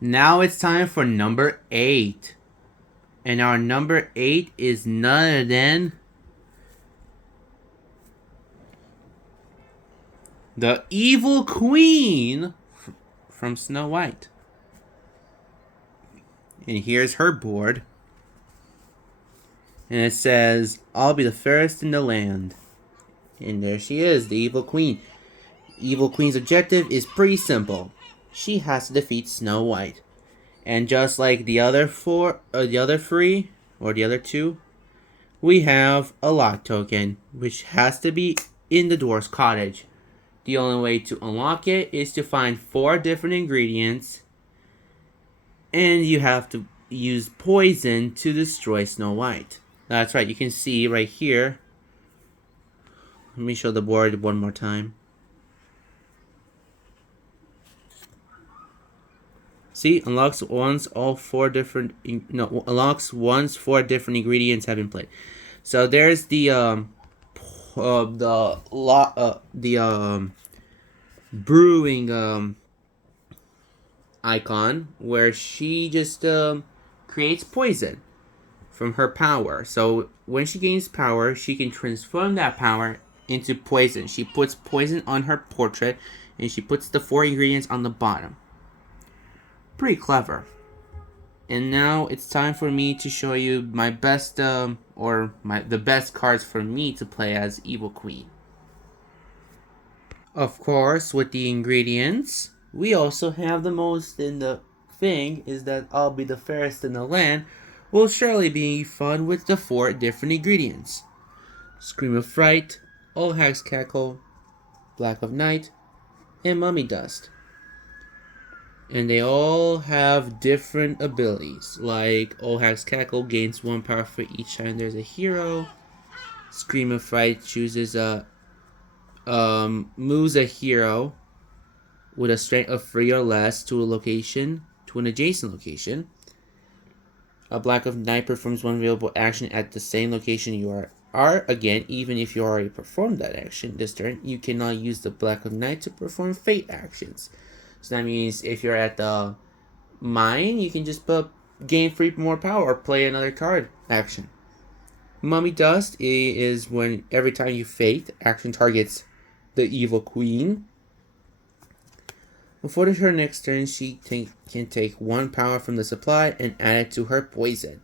Now it's time for number 8. And our number 8 is none other than the evil queen from Snow White. And here's her board. And it says, I'll be the fairest in the land. And there she is, the evil queen. Evil queen's objective is pretty simple. She has to defeat Snow White. And just like the other three, or the other two, we have a lock token, which has to be in the dwarf's cottage. The only way to unlock it is to find 4 different ingredients, and you have to use poison to destroy Snow White. That's right, you can see right here. Let me show the board one more time. See, unlocks once 4 different ingredients have been played. So there's the brewing icon where she just creates poison from her power. So when she gains power, she can transform that power into poison. She puts poison on her portrait, and she puts the 4 ingredients on the bottom. Pretty clever. And now it's time for me to show you my best, the best cards for me to play as Evil Queen. Of course, with the ingredients, we also have the most, and the thing is that I'll be the fairest in the land will surely be fun with the 4 different ingredients. Scream of Fright, Old Hag's Cackle, Black of Night, and Mummy Dust. And they all have different abilities, like Old Hag's Cackle gains 1 power for each time there's a hero. Scream of Fright chooses moves a hero with a strength of 3 or less to an adjacent location. A Black of Night performs 1 available action at the same location you are. Again, even if you already performed that action this turn, you cannot use the Black of Night to perform fate actions. So that means if you're at the mine, you can just gain 3 more power or play another card action. Mummy Dust is when every time you fate, action targets the Evil Queen. Before her next turn, she can take 1 power from the supply and add it to her poison.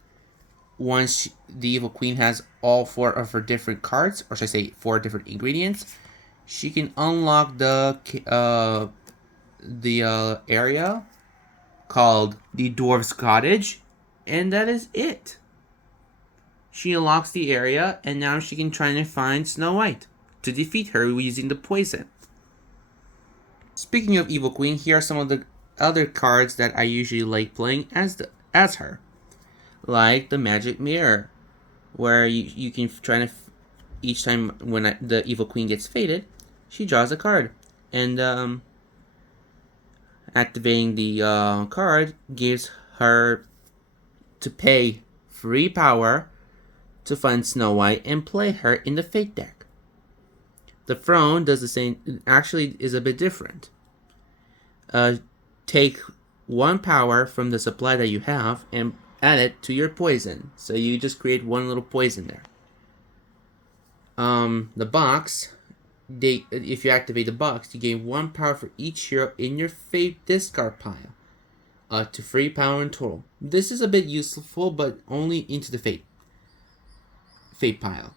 Once the Evil Queen has all 4 of her different cards, or should I say 4 different ingredients, she can unlock the area called the Dwarf's Cottage, and that is it. She unlocks the area, and now she can try to find Snow White to defeat her using the poison. Speaking of Evil Queen, here are some of the other cards that I usually like playing as her, like the Magic Mirror, where you can try to each time when the Evil Queen gets fated, she draws a card, and activating the card gives her to pay 3 power to find Snow White and play her in the Fate deck. The Throne does the same, actually is a bit different. Take 1 power from the supply that you have and add it to your poison. So you just create 1 little poison there. The box, if you activate the box, you gain 1 power for each hero in your Fate discard pile, to 3 power in total. This is a bit useful, but only into the Fate pile.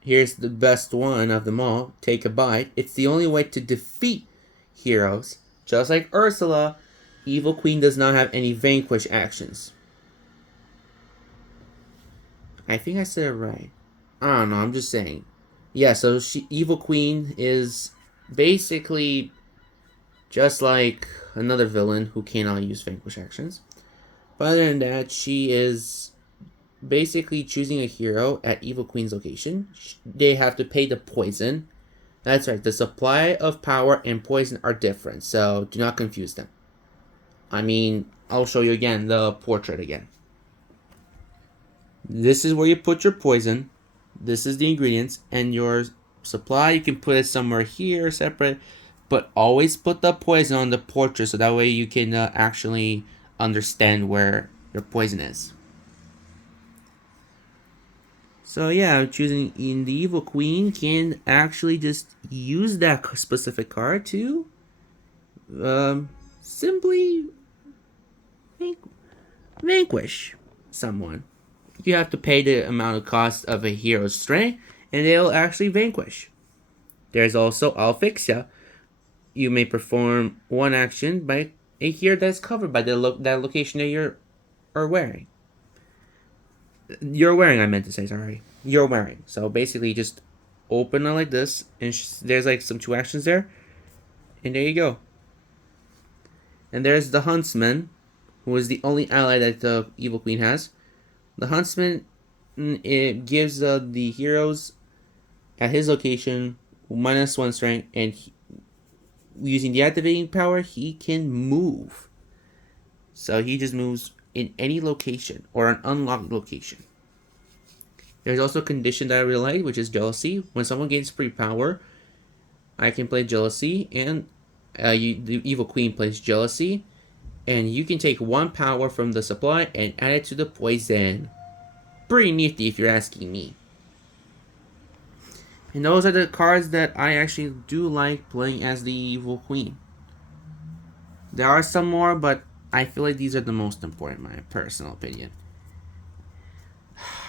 Here's the best one of them all, Take a Bite. It's the only way to defeat heroes. Just like Ursula, Evil Queen does not have any vanquish actions. I think I said it right. I don't know, I'm just saying. Yeah, so Evil Queen is basically just like another villain who cannot use vanquish actions. But other than that, she is basically choosing a hero at Evil Queen's location. They have to pay the poison. That's right, the supply of power and poison are different, so do not confuse them. I mean, I'll show you again the portrait again. This is where you put your poison. This is the ingredients, and your supply, you can put it somewhere here separate. But always put the poison on the portrait so that way you can actually understand where your poison is. So yeah, choosing in the Evil Queen can actually just use that specific card to simply vanquish someone. You have to pay the amount of cost of a hero's strength, and they'll actually vanquish. There's also Alfixia. You may perform one action by a hero that's covered by that location that you're wearing. You're wearing, I meant to say, sorry. You're wearing. So basically, just open it like this, and there's like some 2 actions there, and there you go. And there's the Huntsman, who is the only ally that the Evil Queen has. The Huntsman, it gives the heroes at his location -1 strength, and using the activating power, he can move. So he just moves in any location or an unlocked location. There's also a condition that I really like, which is Jealousy. When someone gains free power, I can play Jealousy, and the Evil Queen plays Jealousy, and you can take 1 power from the supply and add it to the poison. Pretty nifty if you're asking me. And those are the cards that I actually do like playing as the Evil Queen. There are some more, but I feel like these are the most important in my personal opinion.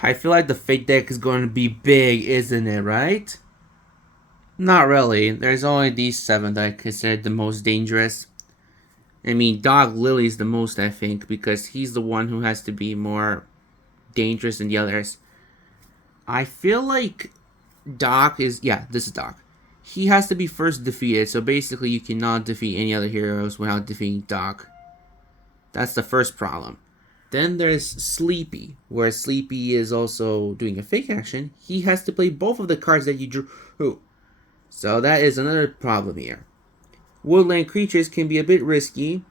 I feel like the Fate deck is going to be big, isn't it, right? Not really. There's only these 7 that I consider the most dangerous. I mean, Dog Lily's the most, I think, because he's the one who has to be more dangerous than the others. I feel like Doc is... Yeah, this is Doc. He has to be first defeated, so basically you cannot defeat any other heroes without defeating Doc. That's the first problem. Then there's Sleepy, where Sleepy is also doing a fake action. He has to play both of the cards that you drew. So that is another problem here. Woodland creatures can be a bit risky,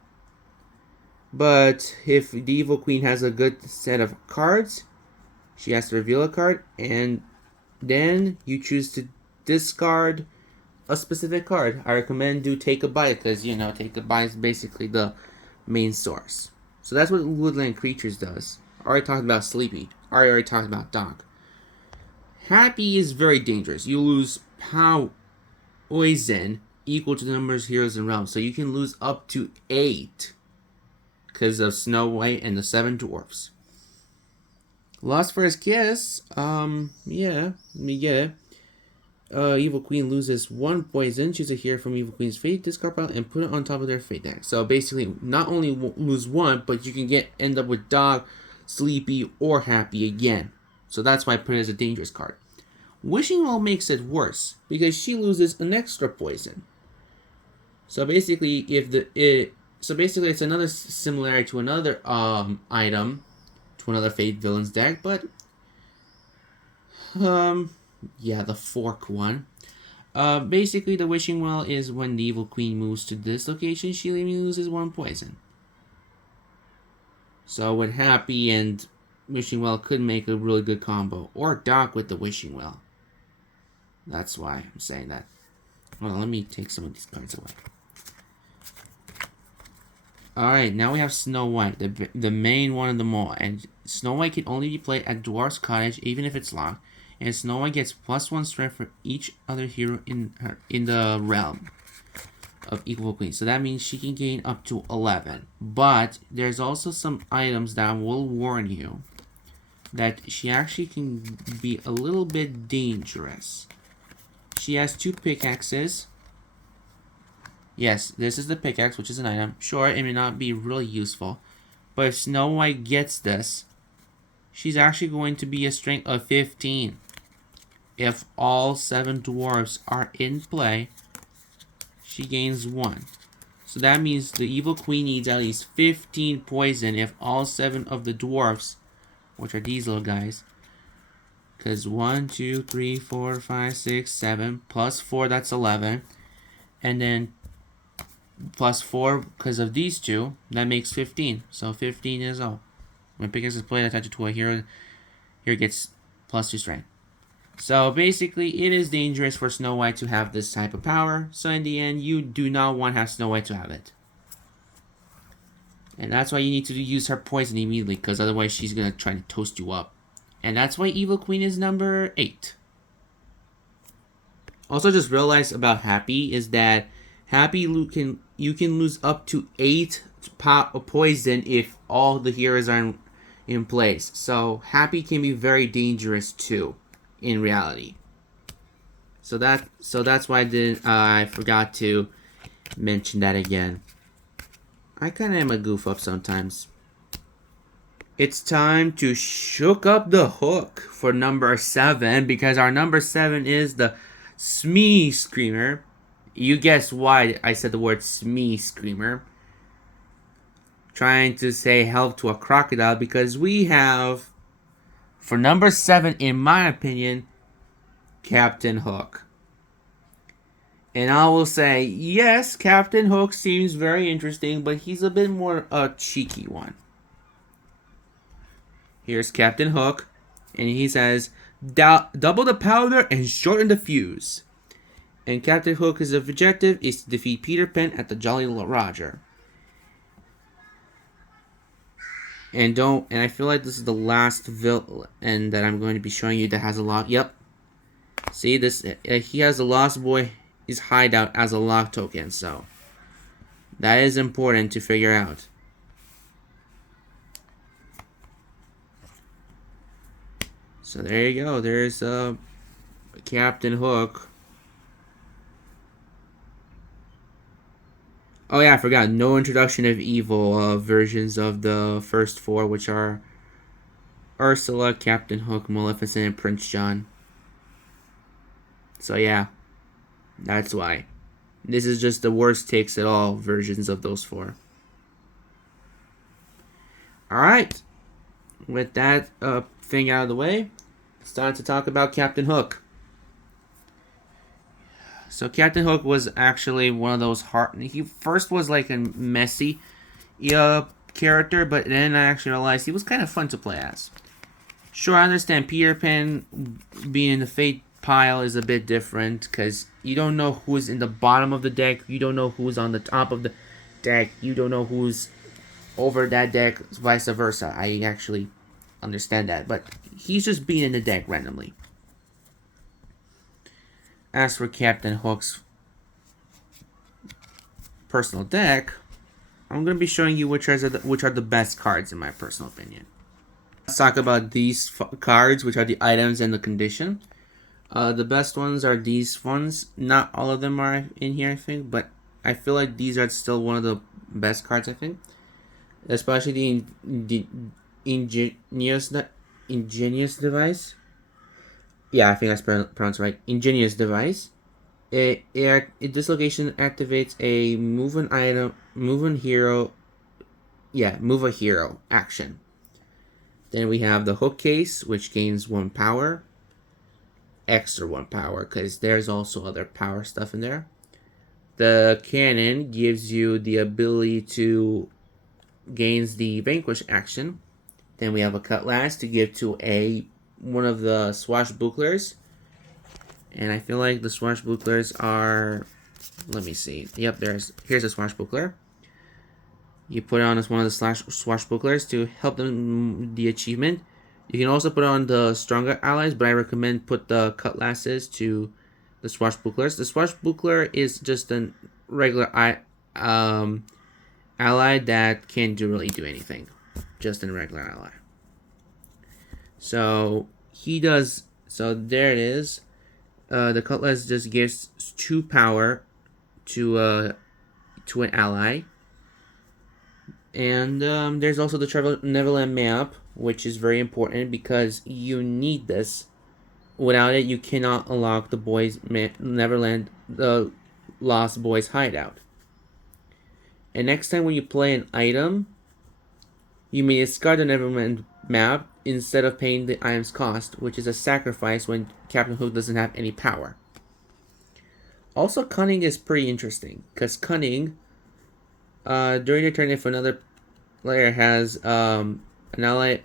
but if the Evil Queen has a good set of cards, she has to reveal a card, and then you choose to discard a specific card. I recommend do Take a Bite, because, Take a Bite is basically the main source. So that's what Woodland Creatures does. I already talked about Sleepy. I already talked about Doc. Happy is very dangerous. You lose poison equal to the number of heroes in realms. So you can lose up to 8 because of Snow White and the 7 dwarfs. Lost First Kiss, yeah, let me get it. Evil Queen loses 1 poison. Choose a hero from Evil Queen's Fate, discard pile, and put it on top of their Fate deck. So basically, not only lose 1, but you can end up with Dog, Sleepy, or Happy again. So that's why I put it as a dangerous card. Wishing Well makes it worse because she loses an extra poison. So basically, it's another similarity to another item, to another Fate Villains deck, but yeah, the fork one. Basically, the Wishing Well is when the Evil Queen moves to this location, she only loses 1 poison. So when Happy and Wishing Well could make a really good combo, or Doc with the Wishing Well. That's why I'm saying that. Hold on, let me take some of these cards away. Alright, now we have Snow White, the main one of them all. And Snow White can only be played at Dwarf's Cottage, even if it's locked. And Snow White gets +1 strength for each other hero in the realm of Evil Queen. So that means she can gain up to 11. But there's also some items that I will warn you that she actually can be a little bit dangerous. She has 2 pickaxes. Yes, this is the pickaxe, which is an item. Sure, it may not be really useful, but if Snow White gets this, she's actually going to be a strength of 15. If all 7 dwarves are in play, she gains 1. So that means the Evil Queen needs at least 15 poison if all 7 of the dwarves, which are these little guys, because 1, 2, 3, 4, 5, 6, 7, plus 4, that's 11. And then plus 4 because of these 2, that makes 15. So 15 is all. When pickaxe is played, attached to a hero, here gets +2 strength. So basically, it is dangerous for Snow White to have this type of power. So in the end, you do not want to have Snow White to have it. And that's why you need to use her poison immediately, because otherwise she's going to try to toast you up. And that's why Evil Queen is number 8. Also, just realized about Happy is that Happy you can lose up to 8 poison if all the heroes are in place. So Happy can be very dangerous too, in reality. So that's why I forgot to mention that again. I kind of am a goof up sometimes. It's time to shook up the hook for number 7, because our number 7 is the Smee Screamer. You guess why I said the word Smee Screamer. Trying to say help to a crocodile, because we have, for number 7, in my opinion, Captain Hook. And I will say, yes, Captain Hook seems very interesting, but he's a bit more a cheeky one. Here's Captain Hook, and he says, double the powder and shorten the fuse. And Captain Hook's objective is to defeat Peter Pan at the Jolly Roger. And I feel like this is the last villain that I'm going to be showing you that has a lock. Yep. See this? He has a Lost Boy. His hideout as a lock token, so that is important to figure out. So there you go. There's Captain Hook. Oh yeah, I forgot. No introduction of evil versions of the first 4, which are Ursula, Captain Hook, Maleficent, and Prince John. So yeah, that's why. This is just the worst takes at all versions of those 4. Alright. With that thing out of the way, it's time to talk about Captain Hook. So Captain Hook was actually one of those he first was like a messy character, but then I actually realized he was kind of fun to play as. Sure, I understand Peter Pan being in the fate pile is a bit different, because you don't know who's in the bottom of the deck, you don't know who's on the top of the deck, you don't know who's over that deck, vice versa. I actually understand that, but he's just being in the deck randomly. As for Captain Hook's personal deck, I'm going to be showing you which are the best cards in my personal opinion. Let's talk about these cards, which are the items and the condition. The best ones are these ones. Not all of them are in here, I think, but I feel like these are still one of the best cards, I think. Especially the ingenious device. Yeah, I think that's pronounced right. Ingenious device. This location activates a move a hero action. Then we have the hook case, which gains 1 power. Extra 1 power, because there's also other power stuff in there. The cannon gives you the ability to gains the vanquish action. Then we have a cutlass to give to one of the swashbucklers. And I feel like the swashbucklers are, let me see. Yep, here's a swashbuckler. You put it on as one of the swashbucklers to help them the achievement. You can also put on the stronger allies, but I recommend put the cutlasses to the swashbucklers. The swashbuckler is just a regular ally that can't really do anything. Just a regular ally. So he does. So there it is. The cutlass just gives 2 power to an ally. And there's also the Neverland map, which is very important because you need this. Without it, you cannot unlock the Neverland, the Lost Boys hideout. And next time when you play an item, you may discard the Neverland map instead of paying the item's cost, which is a sacrifice when Captain Hook doesn't have any power. Also, Cunning is pretty interesting, because Cunning, during your turn, if another player has an ally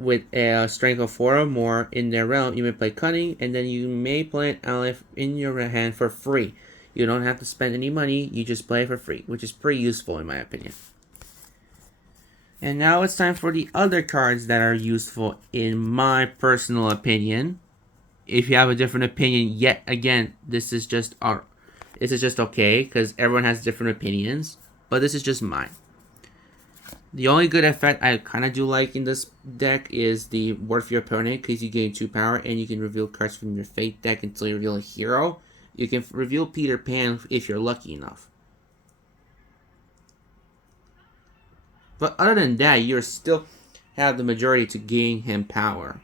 with a strength of 4 or more in their realm, you may play Cunning, and then you may play an ally in your hand for free. You don't have to spend any money, you just play for free, which is pretty useful in my opinion. And now it's time for the other cards that are useful in my personal opinion. If you have a different opinion, yet again, this is just okay, because everyone has different opinions, but this is just mine. The only good effect I kind of do like in this deck is the Ward for your opponent, because you gain 2 power and you can reveal cards from your Fate deck until you reveal a hero. You can reveal Peter Pan if you're lucky enough. But other than that, you still have the majority to gain him power.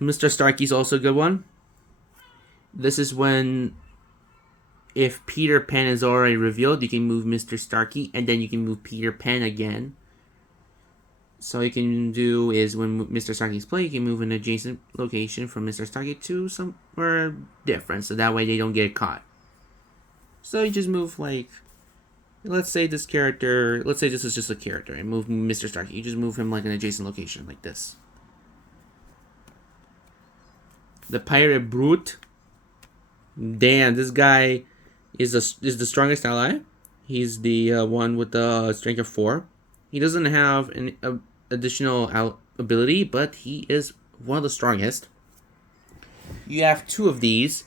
Mr. Starkey's also a good one. This is when, if Peter Pan is already revealed, you can move Mr. Starkey, and then you can move Peter Pan again. So you can do is when Mr. Starkey's played, you can move an adjacent location from Mr. Starkey to somewhere different, so that way they don't get caught. So you just move, like, let's say this is just a character, and move Mr. Starkey. You just move him like an adjacent location, like this. The Pirate Brute. Damn, this guy is the strongest ally. He's the one with the strength of 4. He doesn't have an additional ability, but he is one of the strongest. You have 2 of these,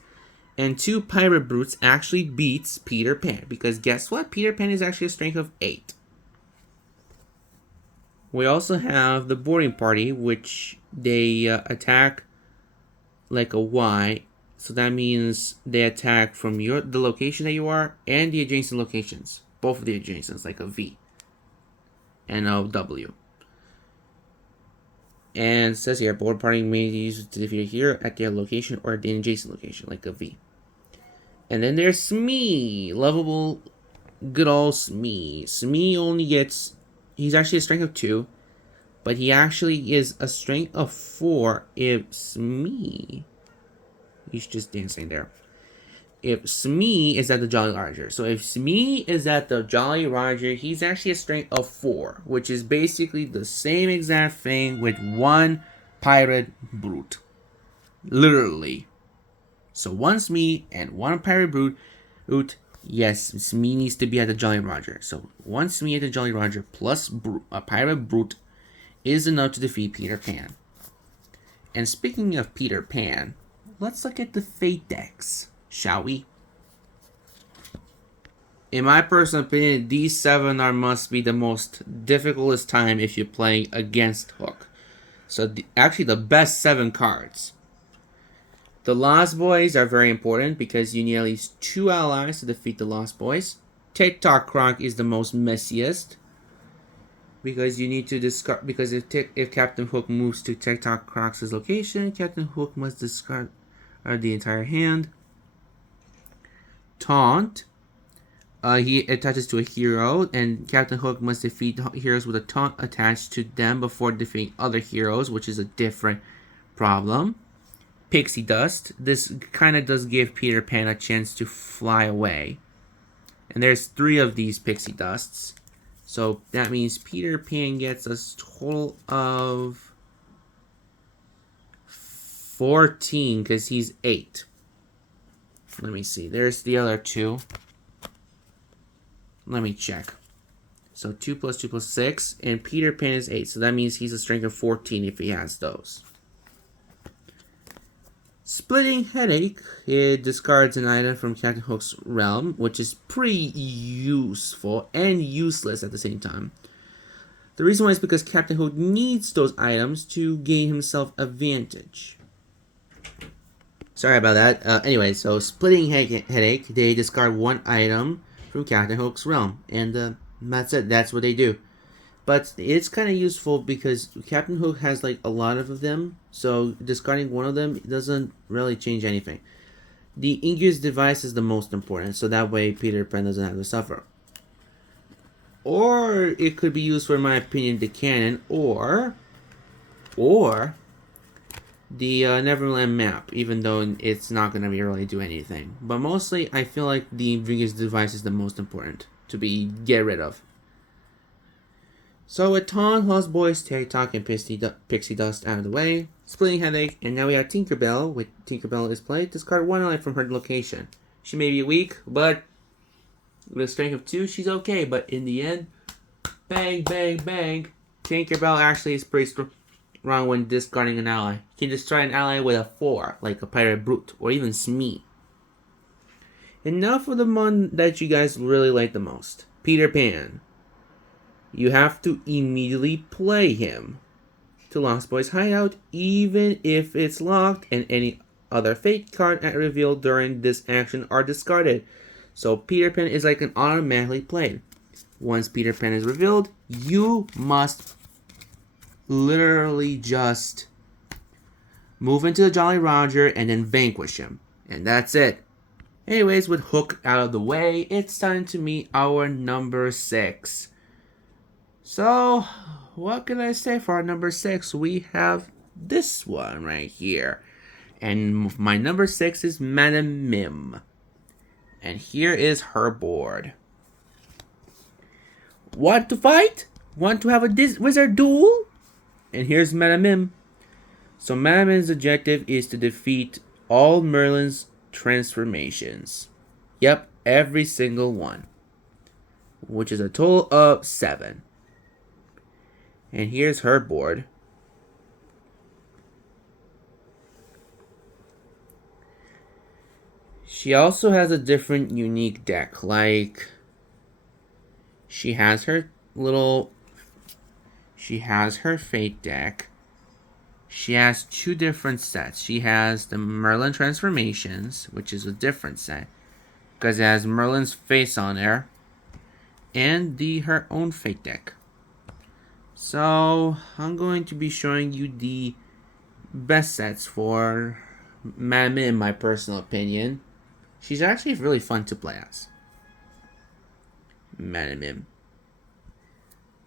and 2 Pirate Brutes actually beats Peter Pan, because guess what? Peter Pan is actually a strength of 8. We also have the Boarding Party, which they attack like a Y. So that means they attack from the location that you are and the adjacent locations. Both of the adjacents, like a V and a W. And it says here, board party may be used to defeat a hero at their location or the adjacent location, like a V. And then there's Smee, lovable, good old Smee. Smee only gets, he's actually a strength of 2, but he actually is a strength of 4 if Smee. He's just dancing there. If Smee is at the Jolly Roger. So if Smee is at the Jolly Roger, he's actually a strength of 4, which is basically the same exact thing with 1 Pirate Brute. Literally. So 1 Smee and 1 Pirate Brute. Yes, Smee needs to be at the Jolly Roger. So 1 Smee at the Jolly Roger plus a Pirate Brute is enough to defeat Peter Pan. And speaking of Peter Pan, let's look at the Fate decks, shall we? In my personal opinion, these 7 must be the most difficult time if you're playing against Hook. So actually the best 7 cards. The Lost Boys are very important because you need at least 2 allies to defeat the Lost Boys. TikTok Croc is the most messiest, because you need to discard, because if Captain Hook moves to TikTok Croc's location, Captain Hook must discard the entire hand. Taunt. He attaches to a hero, and Captain Hook must defeat heroes with a taunt attached to them before defeating other heroes, which is a different problem. Pixie Dust. This kind of does give Peter Pan a chance to fly away. And there's 3 of these Pixie Dusts. So that means Peter Pan gets a total of 14, because he's 8. Let me see. There's the other 2. Let me check. So 2 plus 2 plus 6, and Peter Pan is 8. So that means he's a strength of 14 if he has those. Splitting Headache. It discards an item from Captain Hook's realm, which is pretty useful and useless at the same time. The reason why is because Captain Hook needs those items to gain himself advantage. Sorry about that. Anyway, so Splitting Headache, they discard 1 item from Captain Hook's realm, and that's it. That's what they do. But it's kind of useful because Captain Hook has like a lot of them, so discarding 1 of them doesn't really change anything. The Ingus device is the most important, so that way Peter Pan doesn't have to suffer. Or it could be used for, in my opinion, the cannon, or the Neverland map, even though it's not going to really do anything. But mostly, I feel like the Ingus device is the most important to get rid of. So with Ton, Lost Boys, Terry Talk, and Pixie Dust out of the way, Splitting Headache, and now we have Tinkerbell. With Tinkerbell is played, discard one ally from her location. She may be weak, but with a strength of 2, she's okay. But in the end, bang, bang, bang, Tinkerbell actually is pretty strong when discarding an ally. You can destroy an ally with a 4, like a Pirate Brute, or even Smee. And now for the one that you guys really like the most, Peter Pan. You have to immediately play him to Lost Boys Hideout, even if it's locked, and any other fate card at reveal during this action are discarded. So Peter Pan is like an automatically played. Once Peter Pan is revealed, you must literally just move into the Jolly Roger and then vanquish him. And that's it. Anyways, with Hook out of the way, it's time to meet our number 6. So, what can I say for our number 6? We have this one right here. And my number 6 is Madame Mim. And here is her board. Want to fight? Want to have a wizard duel? And here's Madame Mim. So Madame Mim's objective is to defeat all Merlin's transformations. Yep, every single one. Which is a total of 7. And here's her board. She also has a different unique deck. Like, she has her Fate deck. She has 2 different sets. She has the Merlin Transformations, which is a different set, because it has Merlin's face on there, and her own Fate deck. So, I'm going to be showing you the best sets for Madame Mim, in my personal opinion. She's actually really fun to play as. Madame Mim.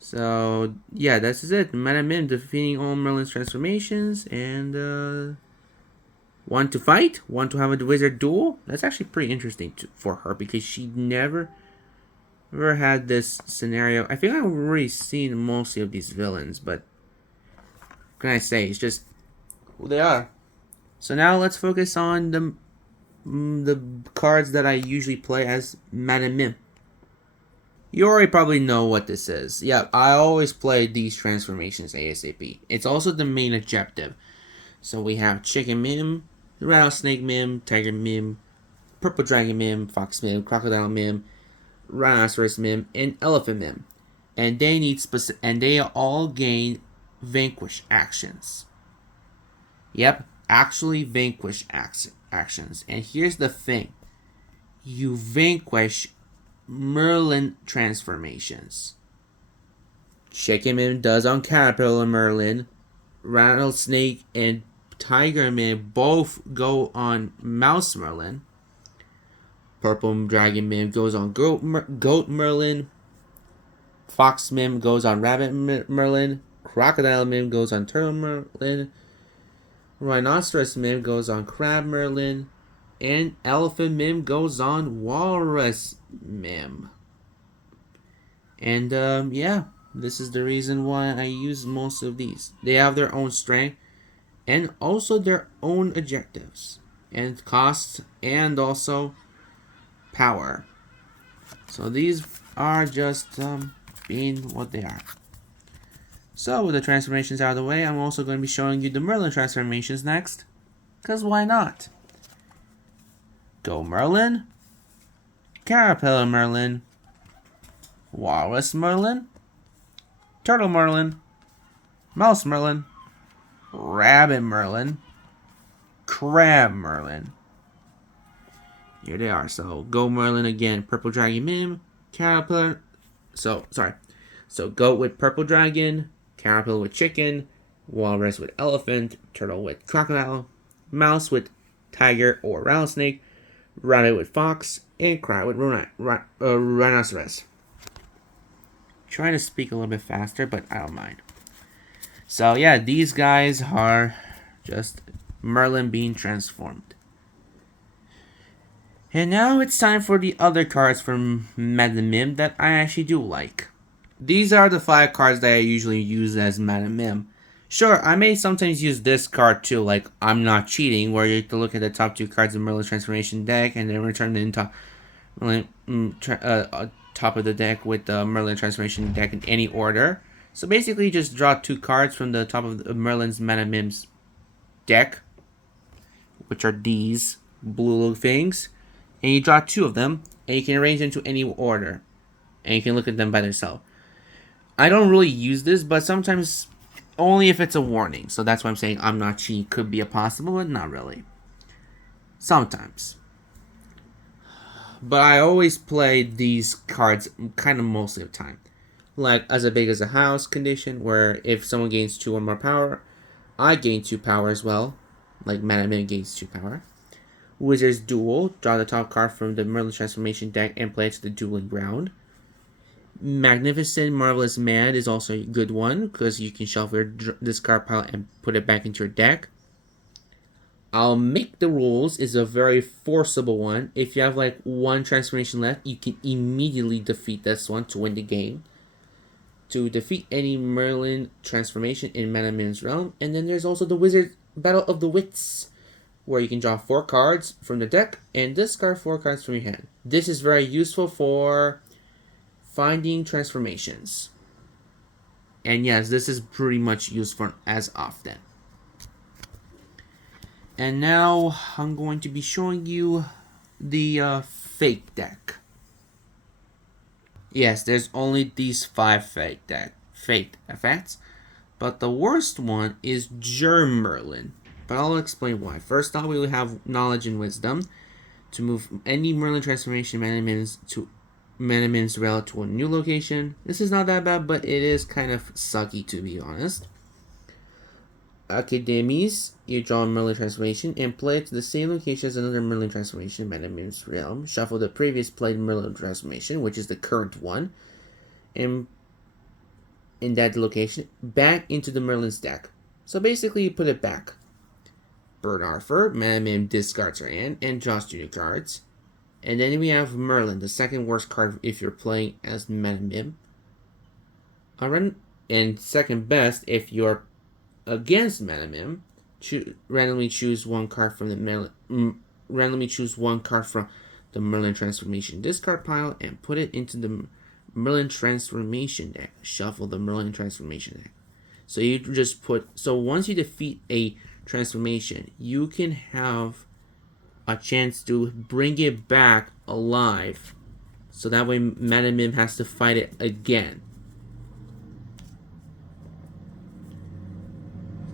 So, yeah, this is it. Madame Mim defeating all Merlin's transformations. And, want to fight? Want to have a wizard duel? That's actually pretty interesting for her, because she never had this scenario. I think I've already seen mostly of these villains, but what can I say? It's just who they are. So now let's focus on the cards that I usually play as Madame Mim. You already probably know what this is. Yeah, I always play these transformations ASAP. It's also the main objective. So we have Chicken Mim, Rattlesnake Mim, Tiger Mim, Purple Dragon Mim, Fox Mim, Crocodile Mim, Rhinoceros Mim, and Elephant Mim. And they all gain vanquish actions. Yep, actually vanquish actions. And here's the thing. You vanquish Merlin transformations. Chicken Mim does on Caterpillar Merlin. Rattlesnake and Tiger Mim both go on Mouse Merlin. Purple Dragon Mim goes on Goat Merlin. Fox Mim goes on Rabbit Merlin. Crocodile Mim goes on Turtle Merlin. Rhinoceros Mim goes on Crab Merlin. And Elephant Mim goes on Walrus Mim. And yeah, this is the reason why I use most of these. They have their own strength and also their own objectives and costs and also power. So these are just being what they are. So with the transformations out of the way, I'm also going to be showing you the Merlin transformations next. Because why not? Go Merlin, Caterpillar Merlin, Walrus Merlin, Turtle Merlin, Mouse Merlin, Rabbit Merlin, Crab Merlin. Here they are. So go Merlin again. Purple Dragon Mim, Caterpillar. So go with Purple Dragon, Caterpillar with Chicken, Walrus with Elephant, Turtle with Crocodile, Mouse with Tiger or Rattlesnake, Rabbit with Fox, and Crab with Rhinoceros. Trying to speak a little bit faster, but I don't mind. So yeah, these guys are just Merlin being transformed. And now it's time for the other cards from Madame Mim that I actually do like. These are the 5 cards that I usually use as Madam Mim. Sure, I may sometimes use this card too, like I'm Not Cheating, where you have to look at the top 2 cards of Merlin's Transformation deck and then return them top, top of the deck with the Merlin Transformation deck in any order. So basically, just draw 2 cards from the top of Merlin's Madam Mim's deck, which are these blue things, and you draw 2 of them, and you can arrange them into any order, and you can look at them by themselves. I don't really use this, but sometimes only if it's a warning. So that's why I'm saying I'm Not Cheating could be a possible, but not really. Sometimes. But I always play these cards kind of mostly of the time. Like As Big as a House condition, where if someone gains 2 or more power, I gain 2 power as well. Like Madam Mim gains 2 power. Wizard's Duel, draw the top card from the Merlin Transformation deck and play it to the dueling ground. Magnificent Marvelous Mad is also a good one, because you can shuffle your discard pile and put it back into your deck. I'll Make the Rules is a very forcible one. If you have like 1 transformation left, you can immediately defeat this one to win the game. To defeat any Merlin transformation in Madam Mim's realm. And then there's also the Wizard Battle of the Wits, where you can draw 4 cards from the deck and discard 4 cards from your hand. This is very useful for finding transformations. And yes, this is pretty much used for as often. And now I'm going to be showing you the fake deck. Yes, there's only these 5 fake effects, but the worst one is Germ Merlin. But I'll explain why. First off, we will have Knowledge and Wisdom to move any Merlin transformation Madam Mim's Rail to a new location. This is not that bad, but it is kind of sucky to be honest. Academies, you draw a Merlin transformation and play it to the same location as another Merlin transformation in Madam Mim's realm. Shuffle the previous played Merlin transformation, which is the current one, and in that location, back into the Merlin's deck. So basically, you put it back. Bird Arthur, Madam Mim discards her hand and draws 2 new cards. And then we have Merlin, the second worst card if you're playing as Madam Mim. And second best if you're against Madam Mim. Randomly choose 1 card from the Merlin Transformation discard pile and put it into the Merlin Transformation deck. Shuffle the Merlin Transformation deck. So you just so once you defeat a transformation, you can have a chance to bring it back alive. So that way Madam Mim has to fight it again.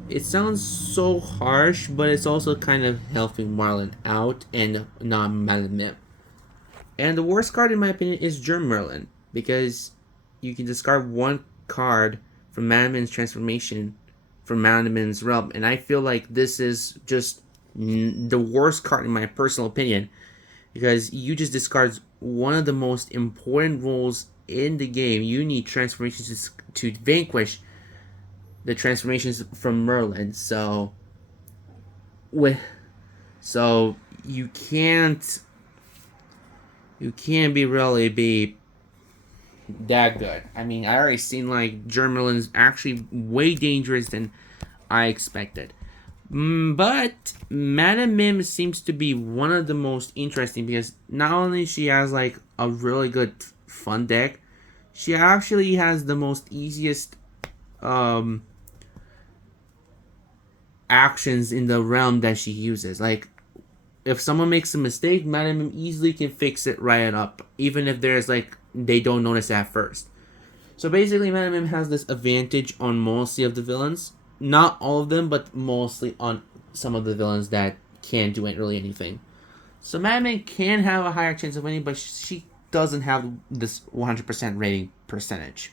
It sounds so harsh, but it's also kind of helping Marlin out and not Madam Mim. And the worst card in my opinion is Germ Merlin, because you can discard 1 card from Madam Mim's transformation from Madam Mim's realm, and I feel like this is just the worst card in my personal opinion, because you just discard one of the most important rules in the game. You need transformations to vanquish the transformations from Merlin. So you can't be that good. I mean, I already seen like Germ Merlin's actually way dangerous than I expected. But Madam Mim seems to be one of the most interesting, because not only she has like a really good fun deck, she actually has the most easiest actions in the realm that she uses. Like, if someone makes a mistake, Madam Mim easily can fix it right up, even if there's like they don't notice at first. So basically, Madam Mim has this advantage on mostly of the villains. Not all of them, but mostly on some of the villains that can't do really anything. So Madam Mim can have a higher chance of winning, but she doesn't have this 100% rating percentage.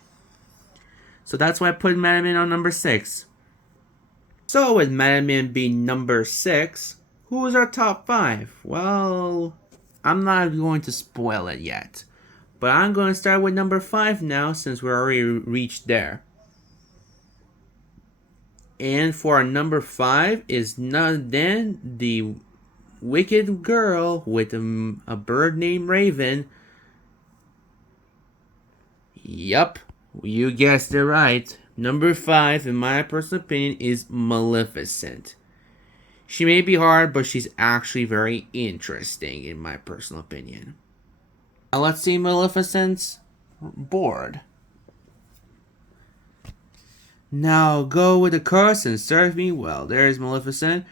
So that's why I put Madam Mim on number 6. So with Madam Mim being number 6, who is our top 5? Well, I'm not going to spoil it yet. But I'm going to start with number 5 now, since we're already reached there. And for our number 5 is none than the wicked girl with a bird named Raven. Yup, You guessed it right. Number 5, in my personal opinion, is Maleficent. She may be hard, but she's actually very interesting, in my personal opinion. Now let's see Maleficent's board. Now go with the curse and serve me well. There's Maleficent.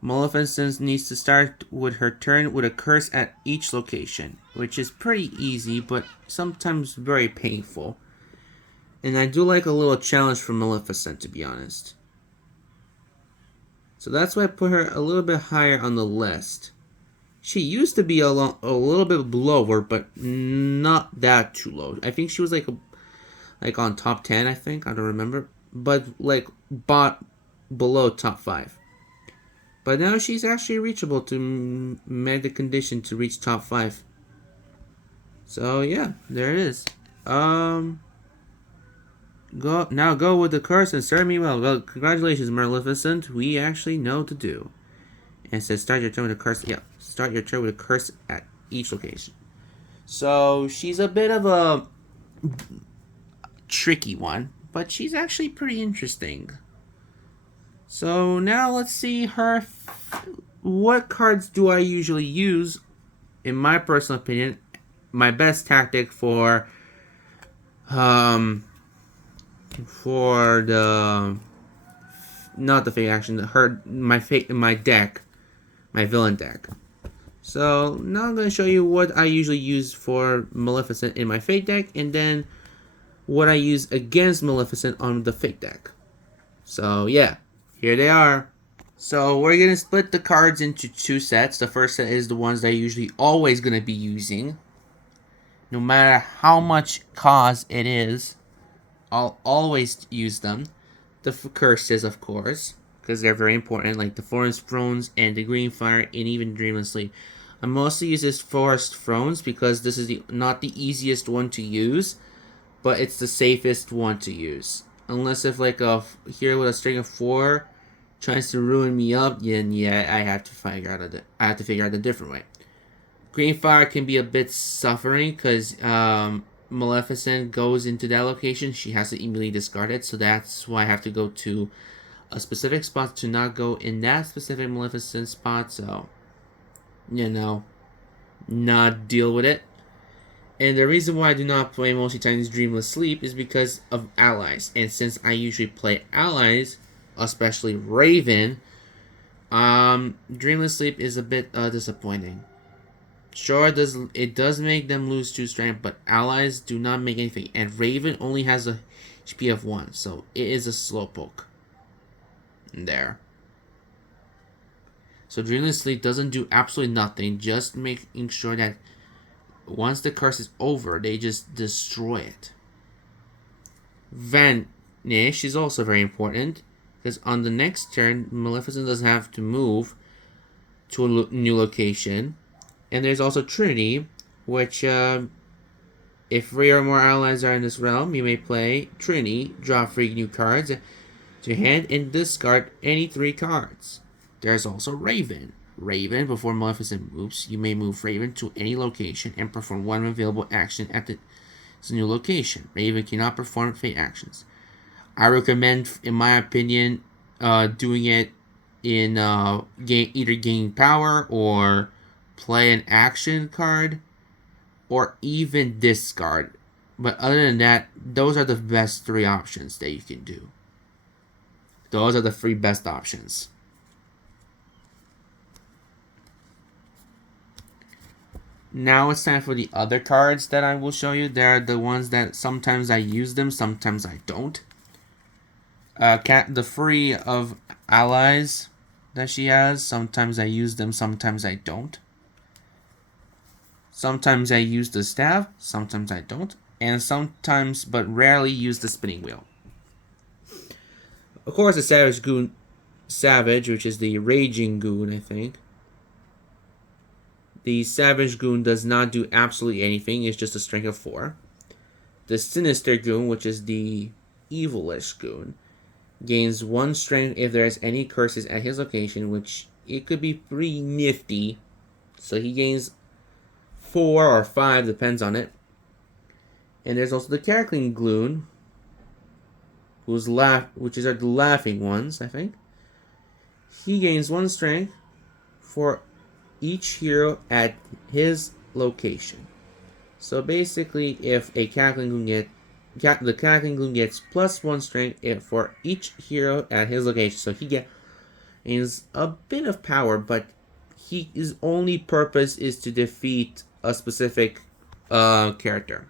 Maleficent needs to start with her turn with a curse at each location, which is pretty easy, but sometimes very painful. And I do like a little challenge from Maleficent, to be honest. So that's why I put her a little bit higher on the list. She used to be a little bit lower, but not that too low. I think she was like on top 10, I think. I don't remember. But like below top 5. But now she's actually reachable to make the condition to reach top 5. So yeah, there it is. Go with the curse and serve me well. Well, congratulations, Maleficent. We actually know what to do. And it says start your turn with a curse. Yeah, start your turn with a curse at each location. So she's a bit of a tricky one, but she's actually pretty interesting. So now let's see her. What cards do I usually use? In my personal opinion, my best tactic for the not the fate action, my deck, my villain deck. So now I'm going to show you what I usually use for Maleficent in my fate deck, and then what I use against Maleficent on the fate deck. So yeah, here they are. So we're going to split the cards into 2 sets. The first set is the ones that I'm usually always going to be using. No matter how much cost it is, I'll always use them. The curses, of course, because they're very important, like the Forest Thrones and the Green Fire, and even Dreamless Sleep. I mostly use this Forest Thrones because this is not the easiest one to use, but it's the safest one to use. Unless if like a hero with a string of 4 tries to ruin me up, then yeah, I have to figure out a different way. Green Fire can be a bit suffering because Maleficent goes into that location, she has to immediately discard it, so that's why I have to go to a specific spot to not go in that specific Maleficent spot, so, not deal with it. And the reason why I do not play mostly times Dreamless Sleep is because of allies, and since I usually play allies, especially Raven, Dreamless Sleep is a bit disappointing. Sure, it does make them lose 2 strength, but allies do not make anything. And Raven only has a HP of 1, so it is a slowpoke. There. So Dreamless Sleep doesn't do absolutely nothing, just making sure that once the curse is over, they just destroy it. Vanish is also very important, because on the next turn, Maleficent doesn't have to move to a new location. And there's also Trinity, which, if 3 or more allies are in this realm, you may play Trinity, draw 3 new cards to your hand, and discard any 3 cards. There's also Raven. Raven, before Maleficent moves, you may move Raven to any location and perform 1 available action at this new location. Raven cannot perform fate actions. I recommend, in my opinion, doing it in either gain power or play an action card, or even discard. But other than that, those are the best 3 options that you can do. Those are the 3 best options. Now it's time for the other cards that I will show you. They're the ones that sometimes I use them, sometimes I don't. The 3 of allies that she has, sometimes I use them, sometimes I don't. Sometimes I use the staff, sometimes I don't, and sometimes, but rarely, use the spinning wheel. Of course, the Savage, which is the Raging Goon, I think. The Savage Goon does not do absolutely anything, it's just a strength of 4. The Sinister Goon, which is the Evilish Goon, gains 1 strength if there is any curses at his location, which it could be pretty nifty. So he gains 4 or 5, depends on it. And there's also the Cackling Goon, which is the laughing ones, I think. He gains 1 strength for each hero at his location. So basically, if a cackling goon the cackling goon gets +1 strength for each hero at his location. So he gains a bit of power, but his only purpose is to defeat a specific character.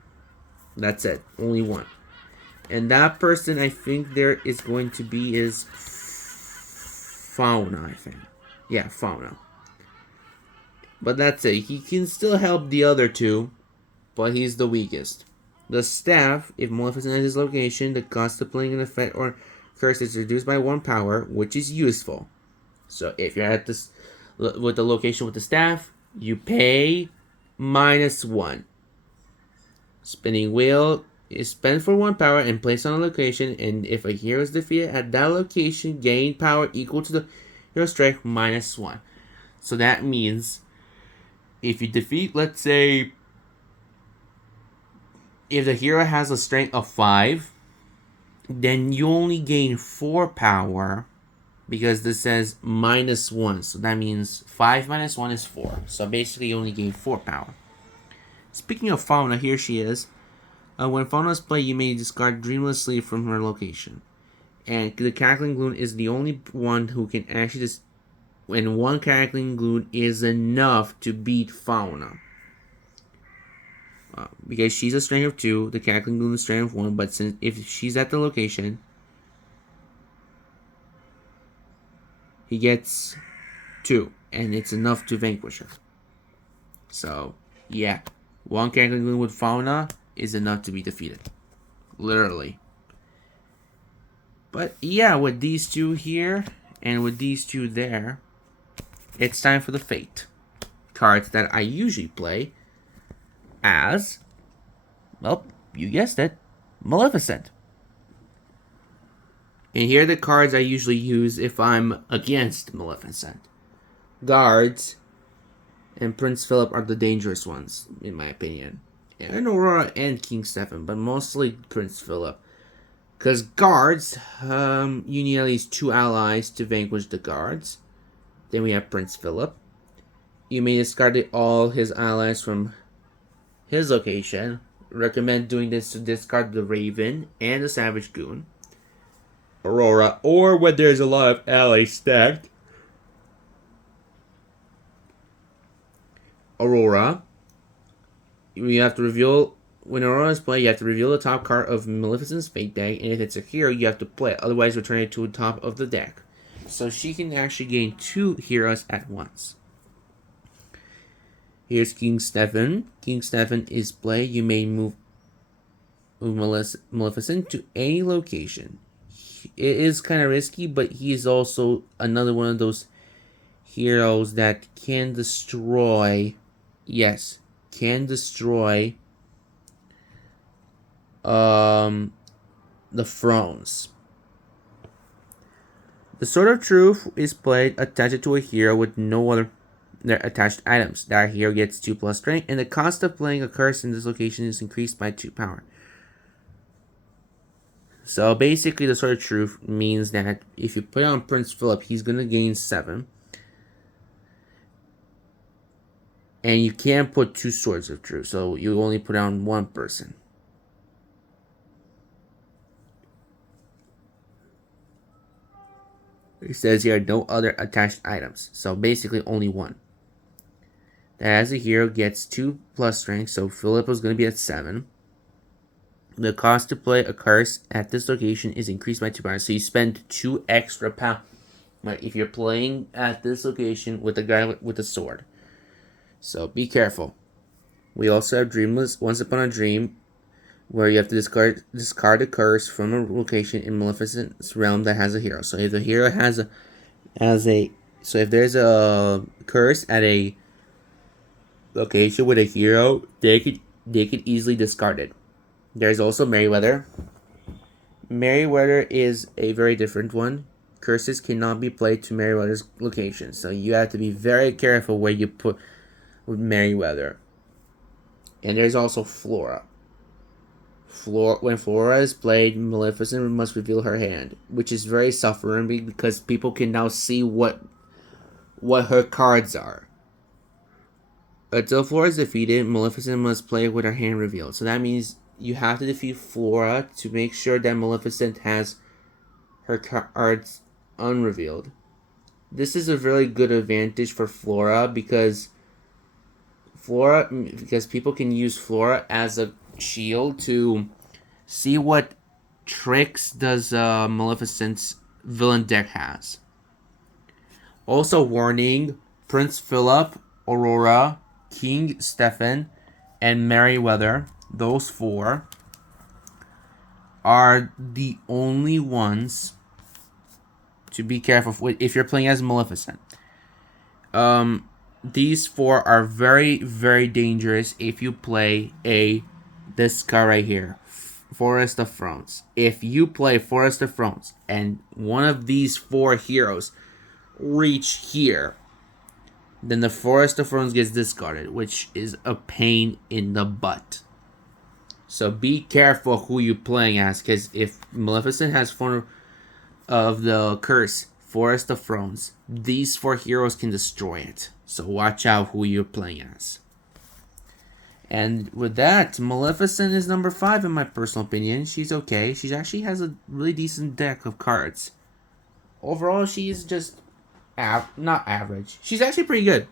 That's it, only one. And that person, I think there is going to be is Fauna, I think. Yeah, Fauna. But that's it. He can still help the other two, but he's the weakest. The staff, if Maleficent at his location, the cost of playing an effect or curse is reduced by 1 power, which is useful. So if you're at this with the location with the staff, you pay -1. Spinning wheel is spent for 1 power and placed on a location, and if a hero is defeated at that location, gain power equal to the hero's strength -1. So that means if you defeat, let's say, if the hero has a strength of 5, then you only gain 4 power because this says -1. So that means 5 minus 1 is 4. So basically you only gain 4 power. Speaking of Fauna, here she is. When Fauna is played, you may discard Dreamless Sleep from her location. And the Cackling Gloon is the only one who can actually when 1 Cackling Gloon is enough to beat Fauna. Because she's a strength of 2, the Cackling Gloon is a strength of 1, but since if she's at the location, he gets 2, and it's enough to vanquish her. So, yeah. 1 Cackling Gloon with Fauna is enough to be defeated. Literally. But yeah, with these 2 here, and with these 2 there, it's time for the Fate cards that I usually play as, well, you guessed it, Maleficent. And here are the cards I usually use if I'm against Maleficent. Guards and Prince Philip are the dangerous ones, in my opinion. And Aurora and King Stephen, but mostly Prince Philip. Because guards, you need at least 2 allies to vanquish the guards. Then we have Prince Philip. You may discard all his allies from his location. Recommend doing this to discard the Raven and the Savage Goon. Aurora, or when there's a lot of allies stacked. Aurora. You have to reveal, when Aurora is played, you have to reveal the top card of Maleficent's Fate deck, and if it's a hero, you have to play it. Otherwise, return it to the top of the deck. So she can actually gain 2 heroes at once. Here's King Stephen. King Stephen is played. You may move Maleficent to any location. It is kind of risky, but he is also another one of those heroes that can destroy. Yes, can destroy the thrones. The Sword of Truth is played attached to a hero with no other attached items. That hero gets 2+ strength, and the cost of playing a curse in this location is increased by 2 power. So basically, the Sword of Truth means that if you put on Prince Philip, he's gonna gain 7. And you can't put 2 Swords of Truth, so you only put on 1 person. It says here no other attached items, so basically only 1. That as a hero gets 2+ strength, so Philip is going to be at 7. The cost to play a curse at this location is increased by 2 power, so you spend 2 extra power. Right, if you're playing at this location with a guy with a sword. So be careful. We also have Dreamless Once Upon a Dream, where you have to discard a curse from a location in Maleficent's realm that has a hero. So if the hero so if there's a curse at a location with a hero, they could easily discard it. There's also Merryweather. Merryweather is a very different one. Curses cannot be played to Merryweather's location, so you have to be very careful where you put with Merryweather. And there's also Flora. When Flora is played, Maleficent must reveal her hand, which is very suffering because people can now see what her cards are. Until Flora is defeated, Maleficent must play with her hand revealed. So that means you have to defeat Flora to make sure that Maleficent has her cards unrevealed. This is a really good advantage for Flora because people can use Flora as a shield to see what tricks does Maleficent's villain deck has. Also, warning: Prince Philip, Aurora, King Stephen, and Merryweather, those four, are the only ones to be careful with if you're playing as Maleficent. These four are very, very dangerous if you play this card right here, Forest of Thrones. If you play Forest of Thrones and one of these four heroes reach here, then the Forest of Thrones gets discarded, which is a pain in the butt. So be careful who you're playing as, because if Maleficent has form of the curse, Forest of Thrones, these four heroes can destroy it. So watch out who you're playing as. And with that, Maleficent is number 5 in my personal opinion. She's okay. She actually has a really decent deck of cards. Overall, she's just not average. She's actually pretty good.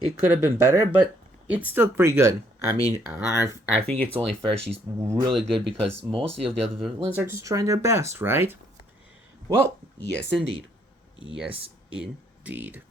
It could have been better, but it's still pretty good. I mean, I think it's only fair she's really good because mostly of the other villains are just trying their best, right? Well, yes indeed. Yes indeed.